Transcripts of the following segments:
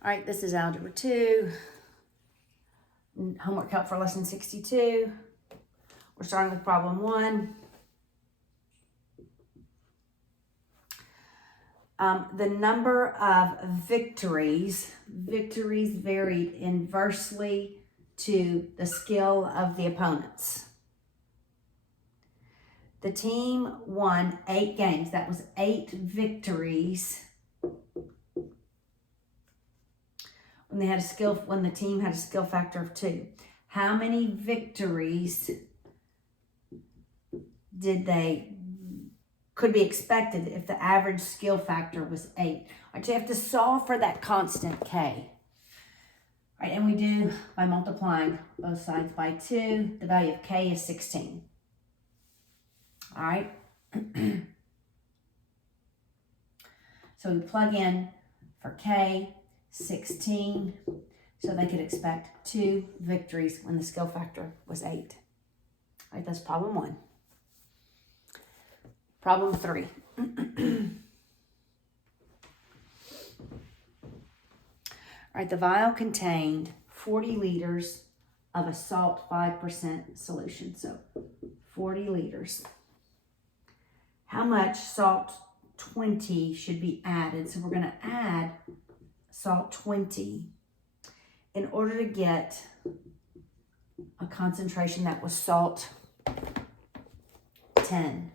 All right, this is Algebra 2. Homework help for lesson 62. We're starting with problem 1. The number of victories varied inversely to the skill of the opponents. The team won 8 games. That was 8 victories. When the team had a skill factor of 2. How many victories could be expected if the average skill factor was 8? All right, so you have to solve for that constant K. All right, and we do by multiplying both sides by 2. The value of K is 16. All right. So we plug in for K 16, so they could expect 2 victories when the skill factor was 8. All right, that's problem 1. Problem 3. All right, the vial contained 40 liters of a salt 5% solution. So 40 liters. How much salt 20 should be added? So we're going to add salt 20 in order to get a concentration that was salt 10.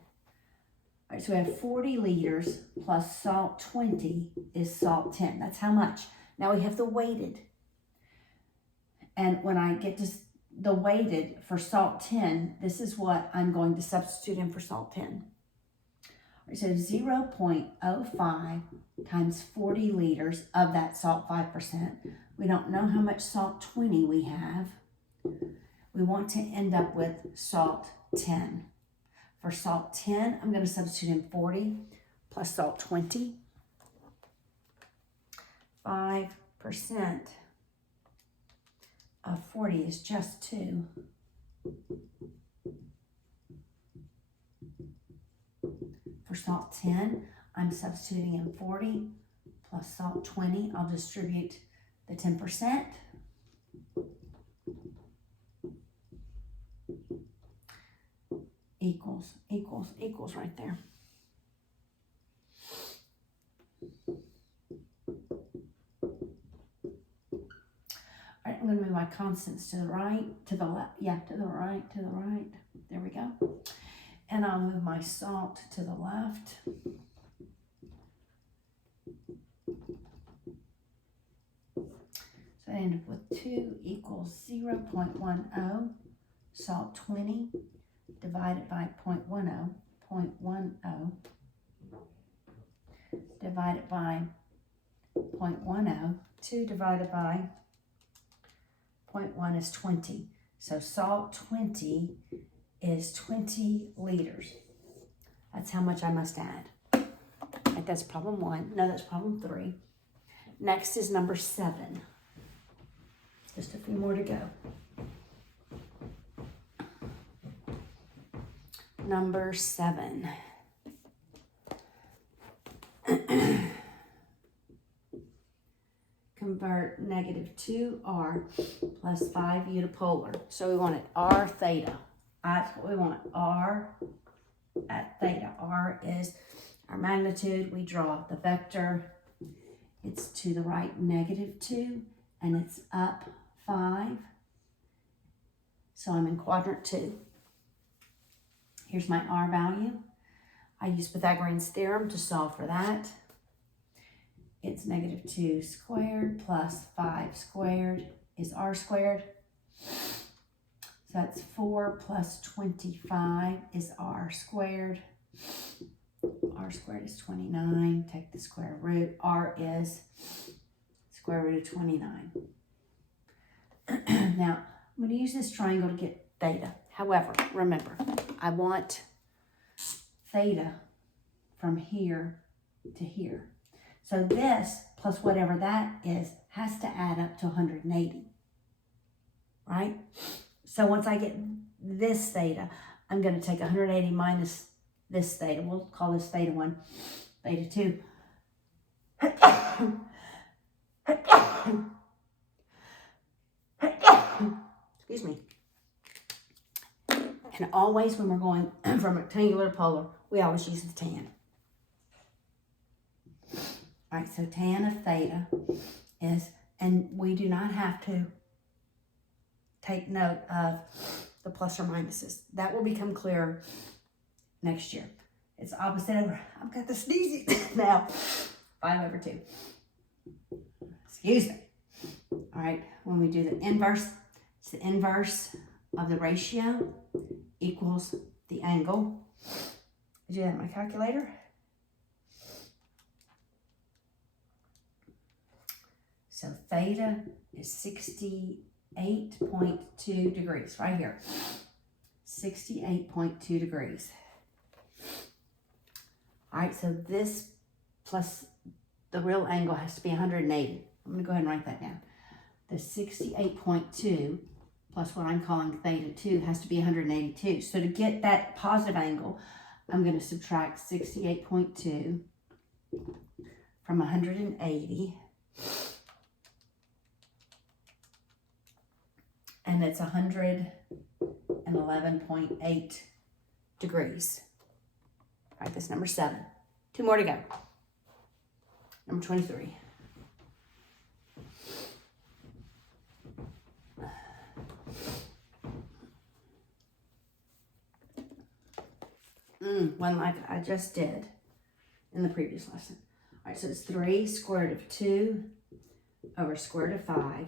All right, so we have 40 liters plus salt 20 is salt 10. That's how much. Now we have the weighted. And when I get to the weighted for salt 10, this is what I'm going to substitute in for salt 10. All right, so 0.05 times 40 liters of that salt 5%. We don't know how much salt 20 we have. We want to end up with salt 10. For salt 10, I'm going to substitute in 40 plus salt 20. 5% of 40 is just 2. For salt 10, I'm substituting in 40 plus salt 20. I'll distribute the 10%. Equals right there. All right, I'm going to move my constants to the right, to the left. Yeah, to the right. There we go. And I'll move my salt to the left. So I end up with 2 equals 0.10. Salt 20 divided by 0.10. 0.10 divided by 0.10. 2 divided by 0.1 is 20. So salt 20 is 20 liters. That's how much I must add. Right, that's problem 1. No, that's problem 3. Next is number 7. Just a few more to go. Number 7. Convert negative 2r plus 5u to polar. So we want it r theta. That's what we want. R at theta. R is our magnitude. We draw the vector. It's to the right negative 2 and it's up 5. So I'm in quadrant 2. Here's my r value. I use Pythagorean's theorem to solve for that. It's negative 2 squared plus 5 squared is r squared. So that's 4 plus 25 is r squared. R squared is 29. Take the square root. R is square root of 29. Now, I'm going to use this triangle to get theta. However, remember, I want theta from here to here. So this plus whatever that is has to add up to 180, right? So once I get this theta, I'm going to take 180 minus this theta. We'll call this theta 1, theta 2. Excuse me. And always when we're going from rectangular to polar, we always use the tan. All right, so tan of theta is, and we do not have to take note of the plus or minuses. That will become clearer next year. It's opposite over, I've got the sneezing now, 5/2. Excuse me. All right, when we do the inverse, it's the inverse of the ratio equals the angle. Did you have my calculator? So theta is 68.2 degrees, right here. 68.2 degrees. All right, so this plus the real angle has to be 180. I'm going to go ahead and write that down. The 68.2 plus what I'm calling theta 2 has to be 182. So to get that positive angle, I'm going to subtract 68.2 from 180. And it's 111.8 degrees. All right, that's number 7. 2 more to go. Number 23. One like I just did in the previous lesson. All right, so it's 3 square root of 2 over square root of 5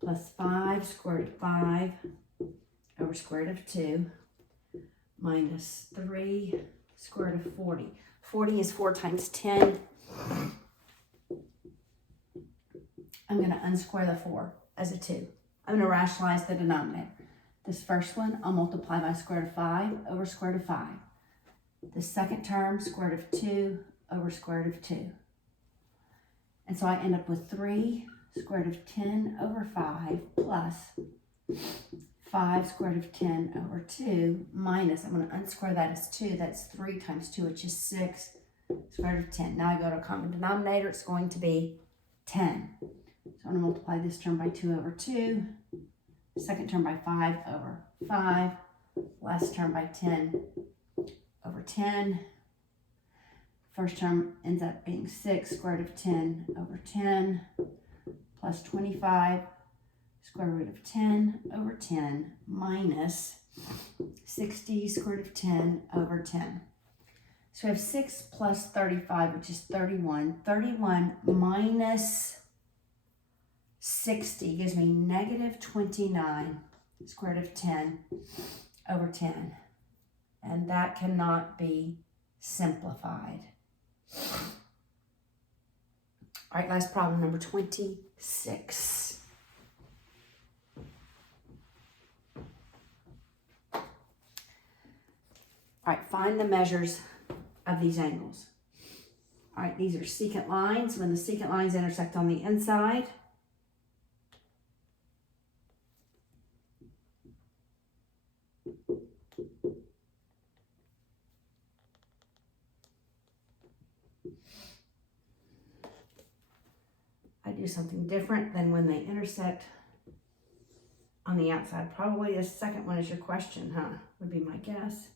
plus 5 square root of 5 over square root of 2 minus 3 square root of 40. 40 is 4 times 10. I'm going to unsquare the 4 as a 2. I'm going to rationalize the denominator. This first one, I'll multiply by square root of 5 over square root of 5. The second term, square root of 2 over square root of 2. And so I end up with 3 square root of 10 over 5 plus 5 square root of 10 over 2 minus, I'm going to unsquare that as 2. That's 3 times 2, which is 6 square root of 10. Now I go to a common denominator. It's going to be 10. So I'm going to multiply this term by 2 over 2. Second term by 5 over 5. Last term by 10 over 10. First term ends up being 6 square root of 10 over 10 plus 25 square root of 10 over 10 minus 60 square root of 10 over 10. So we have 6 plus 35, which is 31. 31 minus 60 gives me negative 29 square root of 10 over 10. And that cannot be simplified. All right, last problem, number 26. All right, find the measures of these angles. All right, these are secant lines. When the secant lines intersect on the inside, I do something different than when they intersect on the outside. Probably the second one is your question, huh? Would be my guess.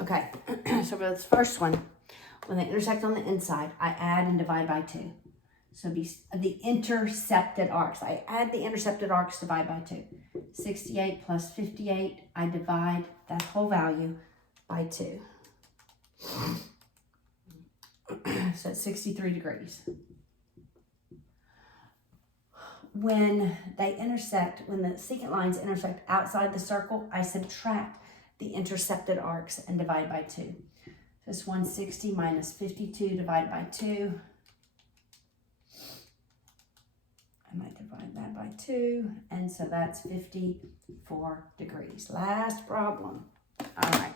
Okay, so for this first one, when they intersect on the inside, I add and divide by 2. So be the intercepted arcs. I add the intercepted arcs, divide by 2. 68 plus 58, I divide that whole value by 2. So it's 63 degrees. When they intersect, when the secant lines intersect outside the circle, I subtract the intercepted arcs and divide by 2. So it's 160 minus 52 divided by 2. And I divide that by 2, and so that's 54 degrees. Last problem. All right.